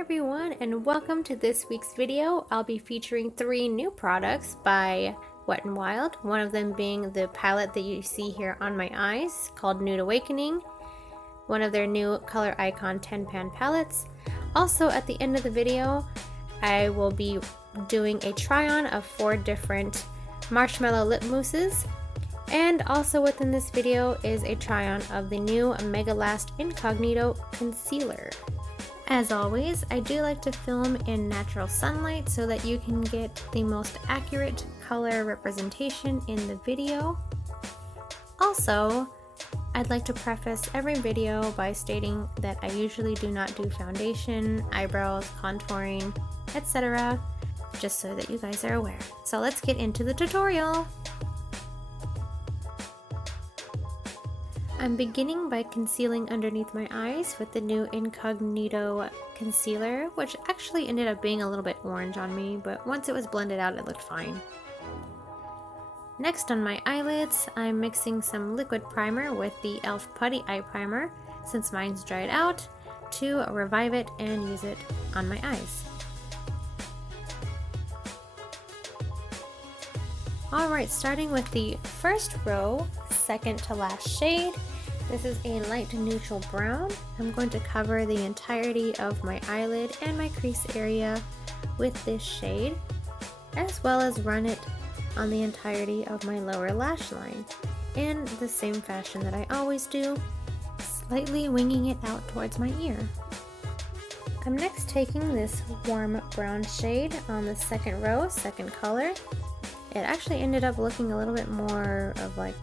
everyone, and welcome to this week's video. I'll be featuring 3 new products by Wet n Wild, one of them being the palette that you see here on my eyes called Nude Awakening, one of their new Color Icon 10 pan palettes. Also at the end of the video, I will be doing a try-on of 4 different Marshmallow lip mousses, and also within this video is a try-on of the new Mega Last Incognito Concealer. As always, I do like to film in natural sunlight so that you can get the most accurate color representation in the video. Also, I'd like to preface every video by stating that I usually do not do foundation, eyebrows, contouring, etc., just so that you guys are aware. So let's get into the tutorial! I'm beginning by concealing underneath my eyes with the new Incognito Concealer, which actually ended up being a little bit orange on me, but once it was blended out, it looked fine. Next on my eyelids, I'm mixing some liquid primer with the e.l.f. Putty Eye Primer, since mine's dried out, to revive it and use it on my eyes. Alright, starting with the first row, second to last shade. This is a light neutral brown. I'm going to cover the entirety of my eyelid and my crease area with this shade, as well as run it on the entirety of my lower lash line in the same fashion that I always do, slightly winging it out towards my ear. I'm next taking this warm brown shade on the second row, second color. It actually ended up looking a little bit more of like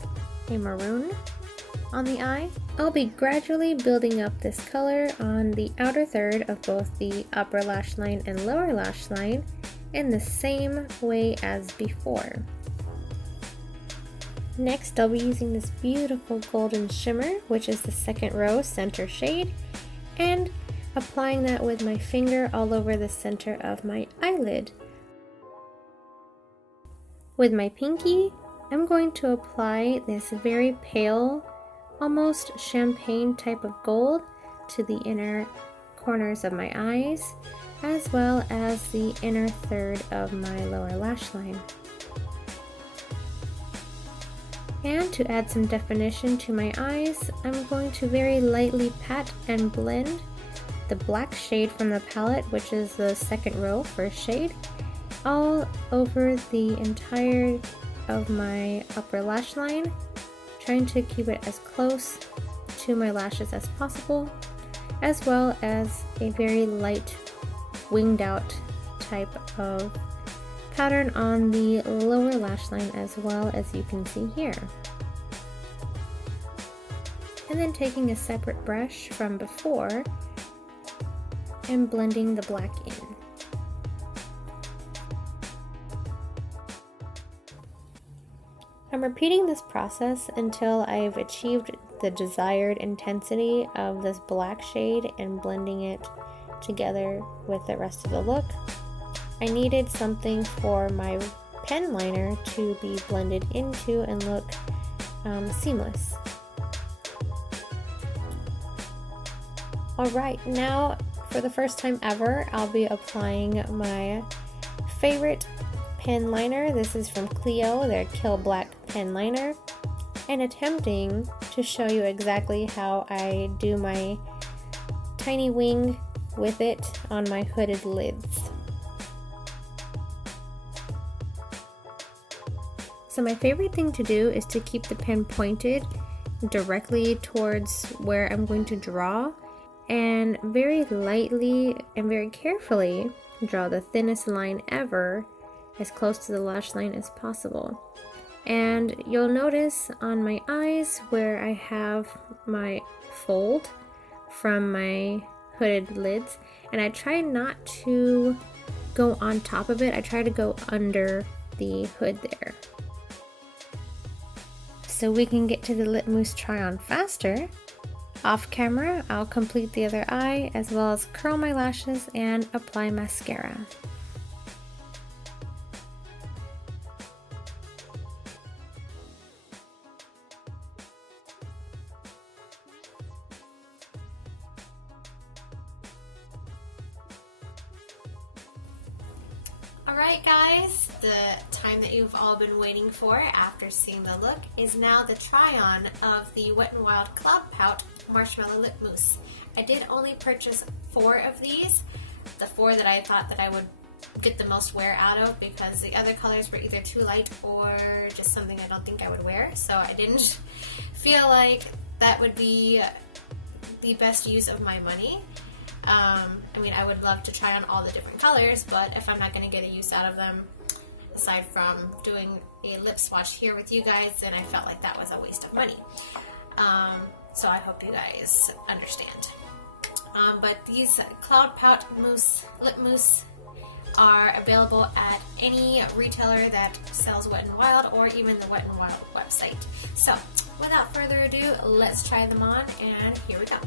a maroon on the eye. I'll be gradually building up this color on the outer third of both the upper lash line and lower lash line in the same way as before. Next, I'll be using this beautiful golden shimmer, which is the second row center shade, and applying that with my finger all over the center of my eyelid. With my pinky, I'm going to apply this very pale, almost champagne type of gold to the inner corners of my eyes, as well as the inner third of my lower lash line. And to add some definition to my eyes, I'm going to very lightly pat and blend the black shade from the palette, which is the second row, first shade, all over the entire of my upper lash line, trying to keep it as close to my lashes as possible, as well as a very light winged out type of pattern on the lower lash line as well, as you can see here. And then taking a separate brush from before and blending the black in. I'm repeating this process until I've achieved the desired intensity of this black shade and blending it together with the rest of the look. I needed something for my pen liner to be blended into and look seamless. Alright, now for the first time ever, I'll be applying my favorite pen liner. This is from CLIO, their Kill Black pen liner, and attempting to show you exactly how I do my tiny wing with it on my hooded lids. So my favorite thing to do is to keep the pen pointed directly towards where I'm going to draw, and very lightly and very carefully draw the thinnest line ever as close to the lash line as possible. And you'll notice on my eyes where I have my fold from my hooded lids, and I try not to go on top of it, I try to go under the hood there. So we can get to the lip mousse try on faster, off camera I'll complete the other eye as well as curl my lashes and apply mascara. Alright guys, the time that you've all been waiting for after seeing the look is now the try-on of the Wet n Wild Cloud Pout Marshmallow Lip Mousse. I did only purchase 4 of these, the 4 that I thought that I would get the most wear out of because the other colors were either too light or just something I don't think I would wear, so I didn't feel like that would be the best use of my money. I mean, I would love to try on all the different colors, but if I'm not going to get a use out of them, aside from doing a lip swatch here with you guys, then I felt like that was a waste of money. So I hope you guys understand. But these Cloud Pout Mousse, Lip Mousse are available at any retailer that sells Wet n Wild or even the Wet n Wild website. So without further ado, let's try them on, and here we go.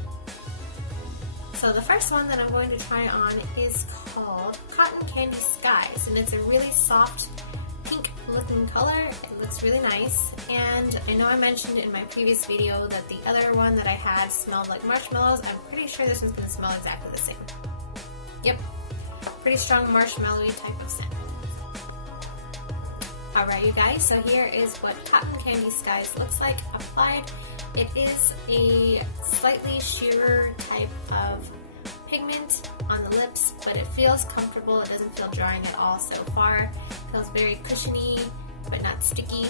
So the first one that I'm going to try on is called Cotton Candy Skies, and it's a really soft pink looking color. It looks really nice, and I know I mentioned in my previous video that the other one that I had smelled like marshmallows. I'm pretty sure this one's going to smell exactly the same. Yep, pretty strong marshmallowy type of scent. Alright you guys, so here is what Cotton Candy Skies looks like applied. It is a slightly sheerer type of pigment on the lips, but it feels comfortable. It doesn't feel drying at all so far. It feels very cushiony, but not sticky.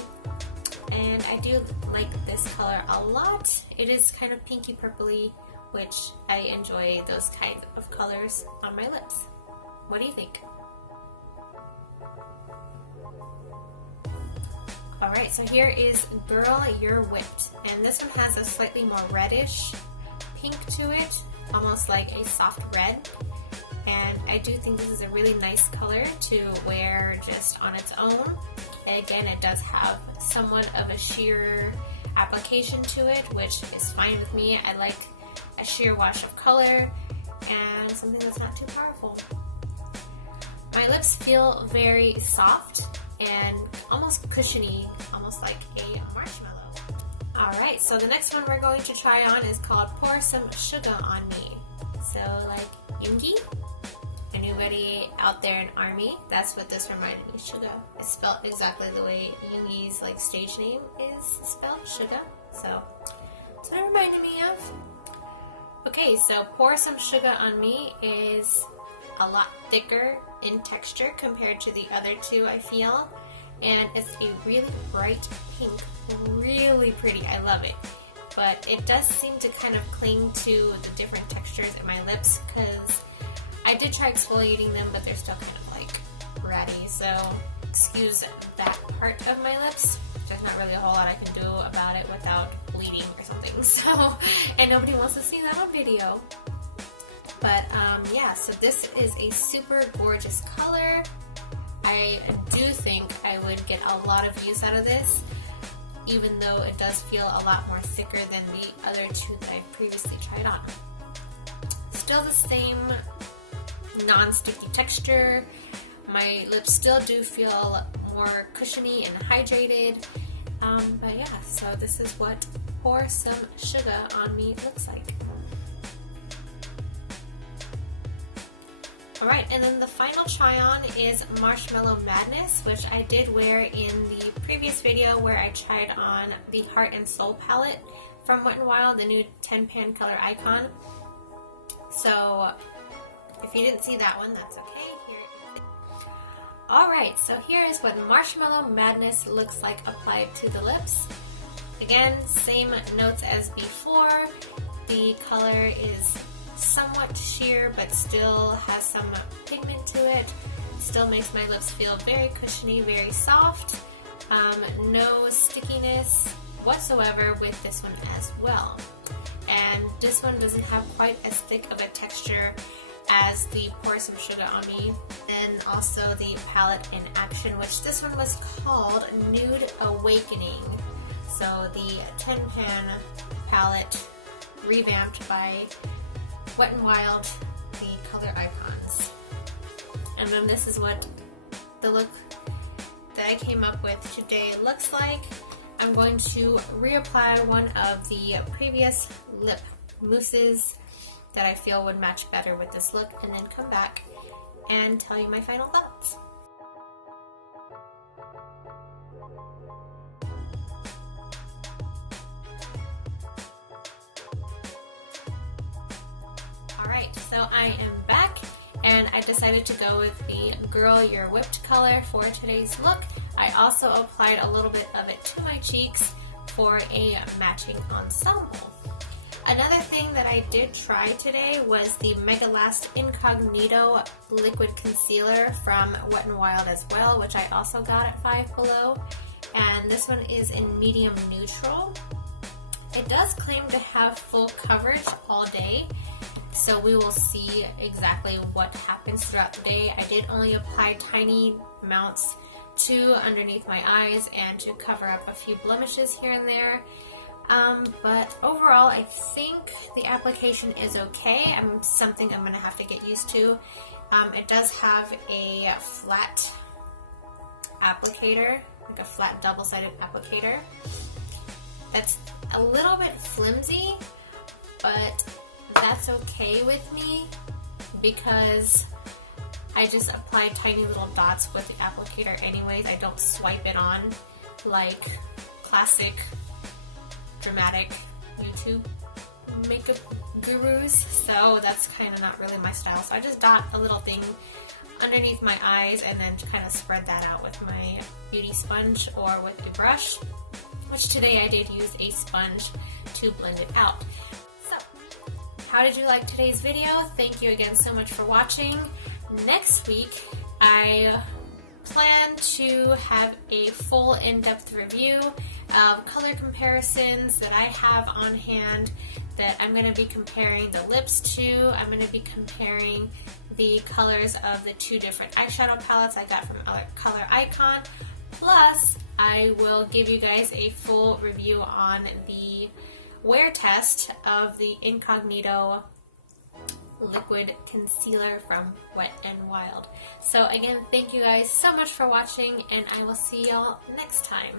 And I do like this color a lot. It is kind of pinky purpley, which I enjoy those kind of colors on my lips. What do you think? Alright, so here is Girl, You're Whipped, and this one has a slightly more reddish pink to it, almost like a soft red, and I do think this is a really nice color to wear just on its own. And again, it does have somewhat of a sheer application to it, which is fine with me. I like a sheer wash of color and something that's not too powerful. My lips feel very soft and almost cushiony, almost like a marshmallow. Alright, so the next one we're going to try on is called Pour Some Sugar on Me. So like Yoongi, anybody out there in ARMY, that's what this reminded me of, Sugar. It's spelled exactly the way Yoongi's like stage name is spelled, Sugar. So that's what it reminded me of. Okay, so Pour Some Sugar on Me is a lot thicker in texture compared to the other two, I feel, and it's a really bright pink, really pretty. I love it, but it does seem to kind of cling to the different textures in my lips because I did try exfoliating them, but they're still kind of like ratty, so excuse that part of my lips. There's not really a whole lot I can do about it without bleeding or something, so, and nobody wants to see that on video. But yeah, so this is a super gorgeous color. I do think I would get a lot of use out of this, even though it does feel a lot more thicker than the other two that I've previously tried on. Still the same non-sticky texture. My lips still do feel more cushiony and hydrated. But yeah, so this is what Pour Some Sugar on Me looks like. Alright, and then the final try-on is Marshmallow Madness, which I did wear in the previous video where I tried on the Heart and Soul palette from Wet n Wild, the new 10-pan color icon. So, if you didn't see that one, that's okay. Alright, so here is what Marshmallow Madness looks like applied to the lips. Again, same notes as before. The color is somewhat sheer, but still has some pigment to it. Still makes my lips feel very cushiony, very soft. No stickiness whatsoever with this one as well. And this one doesn't have quite as thick of a texture as the Pour Some Sugar on Me. Then also the palette in action, which this one was called Nude Awakening. So the 10-pan palette revamped by Wet n Wild, the color icons. And then this is what the look that I came up with today looks like. I'm going to reapply one of the previous lip mousses that I feel would match better with this look, and then come back and tell you my final thoughts. So I am back, and I decided to go with the Girl You're Whipped color for today's look. I also applied a little bit of it to my cheeks for a matching ensemble. Another thing that I did try today was the Mega Last Incognito Liquid Concealer from Wet n Wild as well, which I also got at Five Below. And this one is in medium neutral. It does claim to have full coverage all day, so we will see exactly what happens throughout the day. I did only apply tiny amounts to underneath my eyes and to cover up a few blemishes here and there. But overall, I think the application is okay. Something I'm going to have to get used to. It does have a flat applicator, like a flat double-sided applicator. That's a little bit flimsy, but that's okay with me because I just apply tiny little dots with the applicator anyways. I don't swipe it on like classic dramatic YouTube makeup gurus, so that's kind of not really my style. So I just dot a little thing underneath my eyes and then kind of spread that out with my beauty sponge or with a brush, which today I did use a sponge to blend it out. So, how did you like today's video? Thank you again so much for watching. Next week, I plan to have a full in-depth review of color comparisons that I have on hand that I'm going to be comparing the lips to. I'm going to be comparing the colors of the two different eyeshadow palettes I got from Color Icon. Plus, I will give you guys a full review on the wear test of the Incognito Liquid Concealer from Wet n Wild. So again, thank you guys so much for watching, and I will see y'all next time.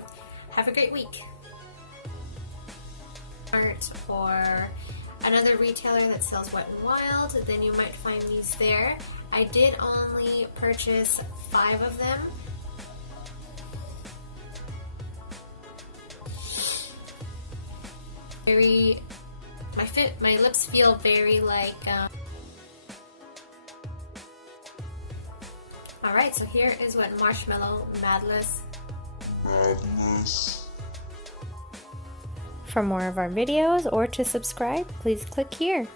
Have a great week. Or another retailer that sells Wet n Wild, then you might find these there. I did only purchase 5 of them. My lips feel very like alright, so here is what Marshmallow Madness. For more of our videos or to subscribe, please click here.